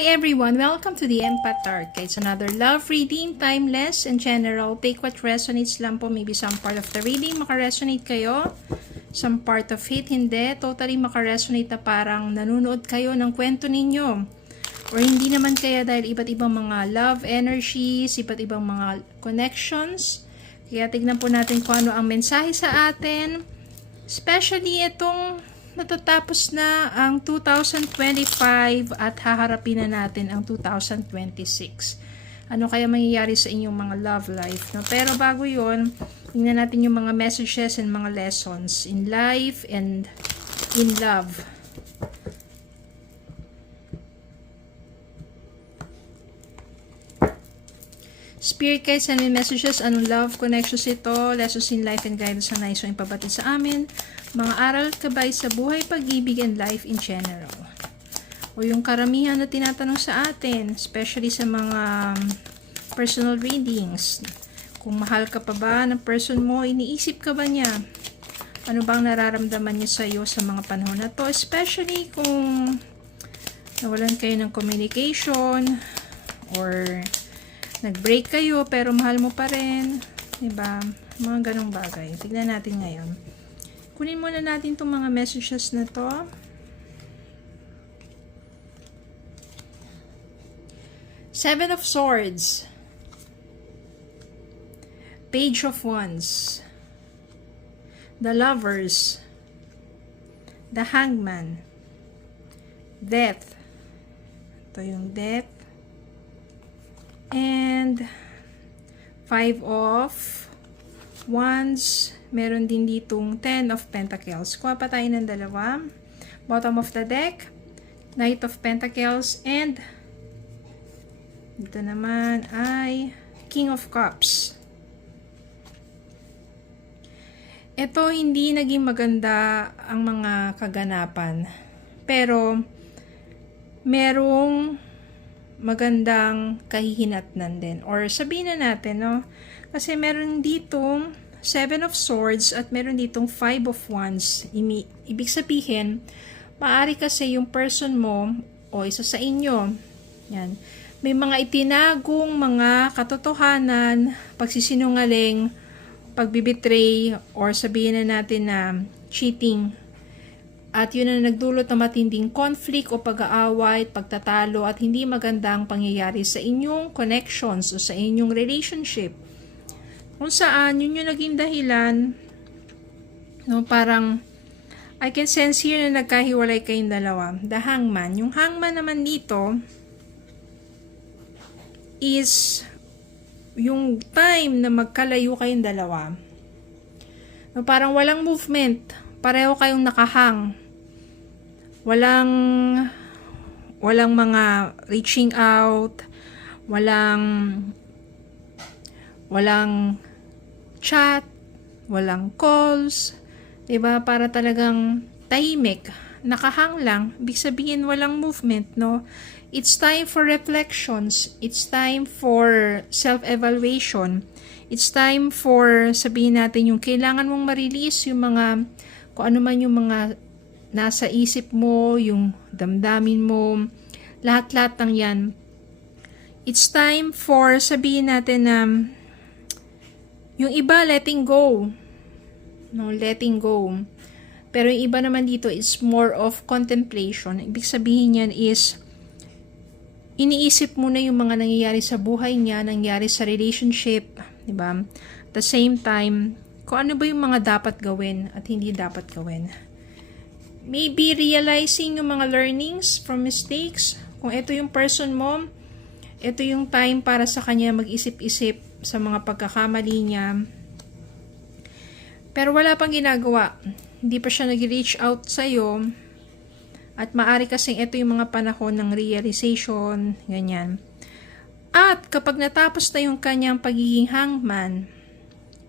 Hi everyone! Welcome to the Empath Tarot. It's another love reading, timeless and general. Take what resonates lang po. Maybe some part of the reading makaresonate kayo. Some part of it hindi. Totally makaresonate na parang nanonood kayo ng kwento ninyo. Or hindi naman kaya dahil iba't ibang mga love energies, iba't ibang mga connections. Kaya tignan po natin kung ano ang mensahe sa atin. Especially itong natatapos na ang 2025 at haharapin na natin ang 2026. Ano kaya mangyayari sa inyong mga love life, no? Pero bago yon, tingnan natin yung mga messages and mga lessons in life and in love. Spirit guides, send me messages. Anong love connections ito? Lessons in life and guidance na nais yung ipabatid sa amin. Mga aral at gabay sa buhay, pag-ibig, and life in general. O yung karamihan na tinatanong sa atin, especially sa mga personal readings. Kung mahal ka pa ba ng person mo, iniisip ka ba niya? Ano bang nararamdaman niya sa iyo sa mga panahon na to? Especially kung nawalan kayo ng communication or nag-break kayo pero mahal mo pa rin, diba? Mga ganong bagay. Tignan natin ngayon. Kunin muna natin itong mga messages na to. Seven of Swords. Page of Wands. The Lovers. The Hangman. Death. Ito yung Death. And Five of Wands. Meron din ditong Ten of Pentacles. Kuha pa tayo ng dalawa. Bottom of the deck. Knight of Pentacles. And dito naman ay King of Cups. Ito hindi naging maganda ang mga kaganapan. Pero merong magandang kahihinatnan din. Or sabihin na natin, no? Kasi meron ditong Seven of Swords at meron ditong Five of Wands. Ibig sabihin, maaari kasi yung person mo o isa sa inyo, yan, may mga itinagong mga katotohanan, pagsisinungaling, pagbibitray, or sabihin na natin na cheating. At yun na nagdulot ng matinding conflict o pag-aaway, pagtatalo at hindi magandang pangyayari sa inyong connections o sa inyong relationship. Kung saan, yun yung naging dahilan, no, parang, I can sense here na nagkahiwalay kayong dalawa. The Hangman. Yung Hangman naman dito, is, yung time na magkalayo kayong dalawa. No, parang walang movement. Pareho kayong nakahang. Walang mga reaching out. Walang chat, walang calls, diba? Para talagang tahimik, nakahang lang, ibig sabihin walang movement, no? It's time for reflections, it's time for self-evaluation, it's time for, sabihin natin, yung kailangan mong ma-release yung mga, kung ano man yung mga nasa isip mo, yung damdamin mo, lahat-lahat ng yan. It's time for, sabihin natin na, yung iba, letting go. No, letting go. Pero yung iba naman dito is more of contemplation. Ibig sabihin yan is, iniisip mo na yung mga nangyayari sa buhay niya, nangyayari sa relationship, diba? At the same time, kung ano ba yung mga dapat gawin at hindi dapat gawin. Maybe realizing yung mga learnings from mistakes. Kung ito yung person mo, ito yung time para sa kanya mag-isip-isip sa mga pagkakamali niya. Pero wala pang ginagawa. Hindi pa siya nag-reach out sa'yo. At maaari kasing ito yung mga panahon ng realization, ganyan. At kapag natapos na yung kanyang pagiging hangman,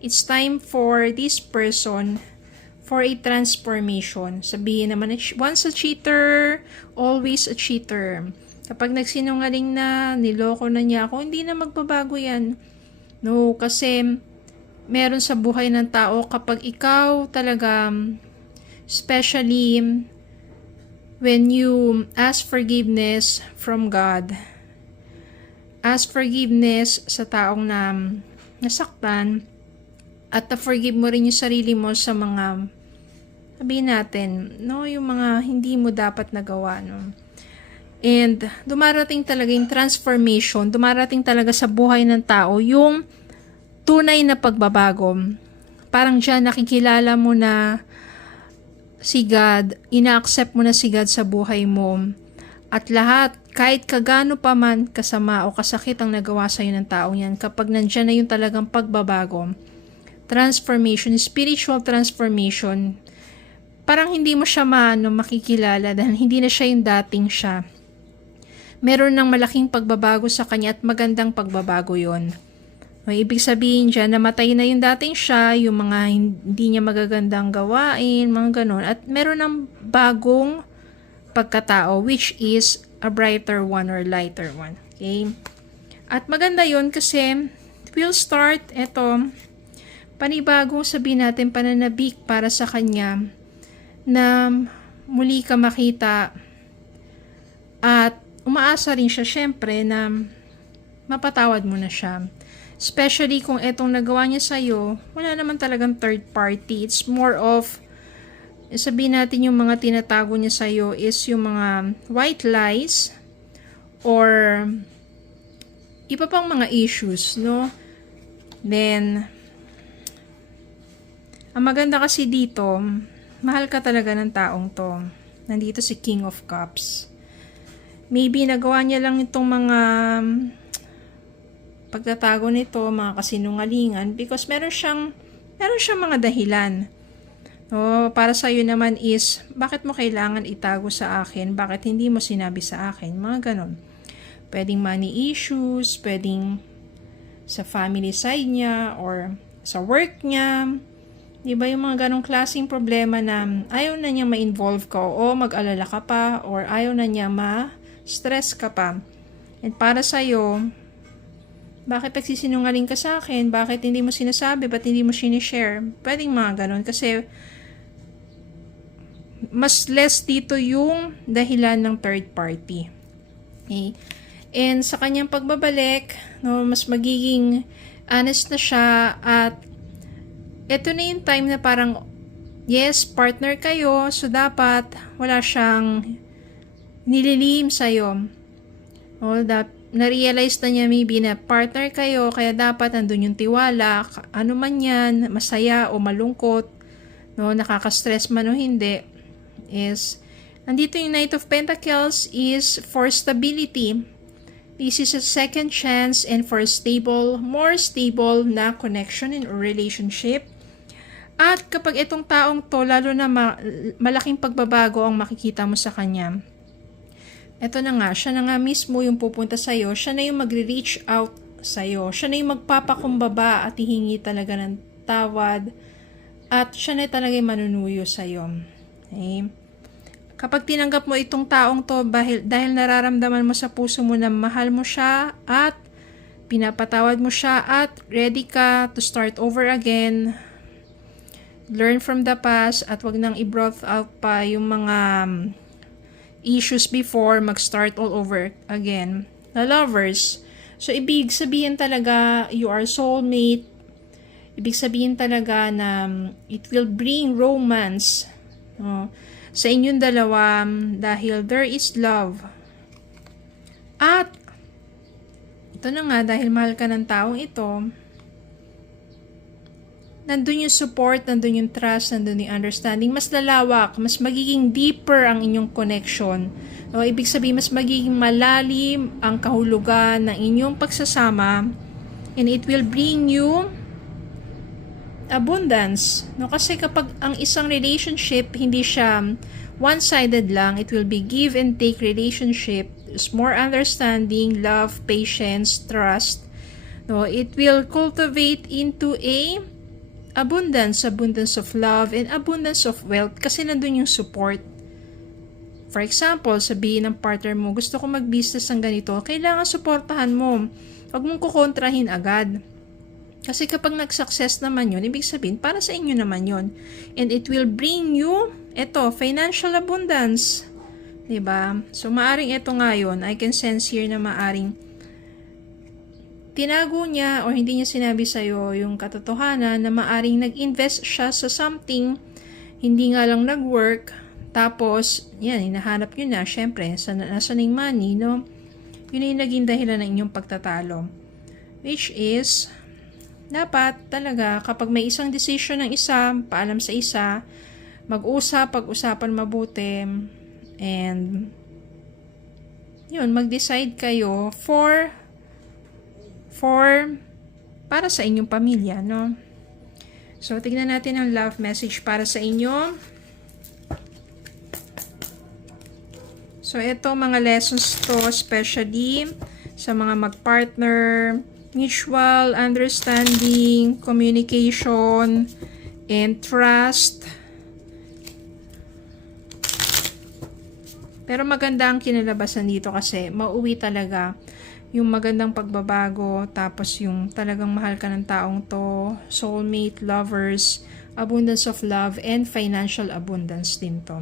it's time for this person for a transformation. Sabihin naman, once a cheater, always a cheater. Kapag nagsinungaling na, niloko na niya ako, hindi na magbabago yan. No, kasi meron sa buhay ng tao kapag ikaw talaga, especially when you ask forgiveness from God, ask forgiveness sa taong na nasaktan, at na-forgive mo rin yung sarili mo sa mga, sabihin natin, no, yung mga hindi mo dapat nagawa, no. And dumarating talaga yung transformation, dumarating talaga sa buhay ng tao yung tunay na pagbabago. Parang dyan nakikilala mo na si God, ina-accept mo na si God sa buhay mo. At lahat, kahit kagano pa man kasama o kasakit ang nagawa sa'yo ng taong yan, kapag nandyan na yung talagang pagbabago, transformation, spiritual transformation, parang hindi mo siya makikilala dahil hindi na siya yung dating siya. Meron ng malaking pagbabago sa kanya at magandang pagbabago yon. Ibig sabihin dyan, namatay na yung dating siya, yung mga hindi niya magagandang gawain, mga ganon. At meron ng bagong pagkatao, which is a brighter one or lighter one. Okay? At maganda yon kasi we'll start, panibagong sabihin natin pananabik para sa kanya na muli ka makita at umaasa rin siya syempre na mapatawad mo na siya. Especially kung etong nagawa niya sa'yo, wala naman talagang third party. It's more of, sabihin natin yung mga tinatago niya sa'yo is yung mga white lies or iba pang mga issues, no? Then, ang maganda kasi dito, mahal ka talaga ng taong to. Nandito si King of Cups. Maybe nagawa niya lang itong mga pagtatago nito, mga kasinungalingan, because meron siyang mga dahilan. Para sa iyo naman is, bakit mo kailangan itago sa akin? Bakit hindi mo sinabi sa akin? Mga ganon. Pwedeng money issues, pwedeng sa family side niya, or sa work niya. Diba yung mga ganong klaseng problema na ayaw na niya ma-involve ka o mag-alala ka pa or ayaw na niya ma-stress ka pa. And para sa'yo, bakit pagsisinungaling ka sa akin? Bakit hindi mo sinasabi? Ba't hindi mo sinishare? Pwedeng mga ganon kasi mas less dito yung dahilan ng third party. Okay? And sa kanyang pagbabalik, no, mas magiging honest na siya at ito na yung time na parang, yes, partner kayo, so dapat wala siyang nililihim sa'yo. Na-realize na niya maybe na partner kayo, kaya dapat nandun yung tiwala, ano man yan, masaya o malungkot, no, nakaka-stress man o hindi, is, nandito yung Knight of Pentacles is for stability. This is a second chance and for stable, more stable na connection in a relationship. At kapag itong taong to, lalo na malaking pagbabago ang makikita mo sa kanya, eto na nga, siya na nga mismo yung pupunta sa'yo, siya na yung magre-reach out sa'yo, siya na yung magpapakumbaba at hihingi talaga ng tawad, at siya na talaga yung manunuyo sa'yo. Okay? Kapag tinanggap mo itong taong to, dahil nararamdaman mo sa puso mo na mahal mo siya, at pinapatawad mo siya, at ready ka to start over again, learn from the past, at wag nang i-brought out pa yung mga issues before, mag-start all over again. The lovers. So, ibig sabihin talaga, you are soulmate. Ibig sabihin talaga na it will bring romance sa inyong dalawa dahil there is love. At, ito na nga, dahil mahal ka ng taong ito, nandun yung support, nandun yung trust, nandun yung understanding, mas lalawak, mas magiging deeper ang inyong connection. Ibig sabihin, mas magiging malalim ang kahulugan ng inyong pagsasama, and it will bring you abundance. Kasi kapag ang isang relationship, hindi siya one-sided lang, it will be give and take relationship. There's more understanding, love, patience, trust. It will cultivate into a abundance of love and abundance of wealth kasi nandun yung support. For example, sabihin ng partner mo, gusto ko mag-business ng ganito, kailangan suportahan mo. Huwag mong kukontrahin agad. Kasi kapag nag-success naman yun, ibig sabihin, para sa inyo naman yun. And it will bring you, financial abundance. 'Diba? So, maaring ito ngayon, I can sense here na maaring tinago niya o hindi niya sinabi sa'yo yung katotohanan na maaring nag-invest siya sa something, hindi nga lang nag-work, tapos, yan, hinahanap nyo na, syempre, nasa na yung money, no? Yun yung naging dahilan ng inyong pagtatalo. Which is, dapat talaga, kapag may isang decision ng isa, paalam sa isa, mag-usap, pag-usapan mabuti, and, yun, mag-decide kayo para sa inyong pamilya, no? So, tignan natin ang love message para sa inyo. So, ito mga lessons to, especially sa mga mag-partner, mutual understanding, communication, and trust. Pero maganda ang kinalabasan dito kasi mauwi talaga yung magandang pagbabago, tapos yung talagang mahal ka ng taong to, soulmate, lovers, abundance of love, and financial abundance din to.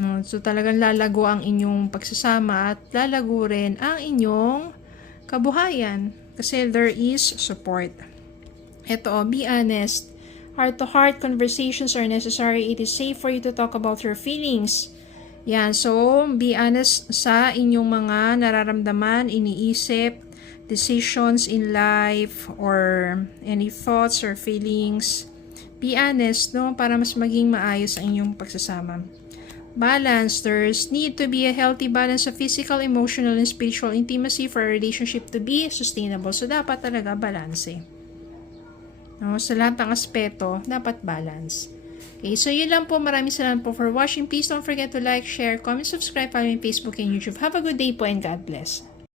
No? So talagang lalago ang inyong pagsasama at lalago rin ang inyong kabuhayan kasi there is support. Ito, be honest. Heart-to-heart conversations are necessary. It is safe for you to talk about your feelings. Yan, so be honest sa inyong mga nararamdaman, iniisip, decisions in life, or any thoughts or feelings. Be honest, no? Para mas maging maayos ang inyong pagsasama. Balance. There's need to be a healthy balance of physical, emotional, and spiritual intimacy for a relationship to be sustainable. So, dapat talaga balance. No? Sa lahat ng aspeto, dapat balance. Okay, so yun lang po. Maraming salamat po for watching. Please don't forget to like, share, comment, subscribe, follow me on Facebook and YouTube. Have a good day po and God bless.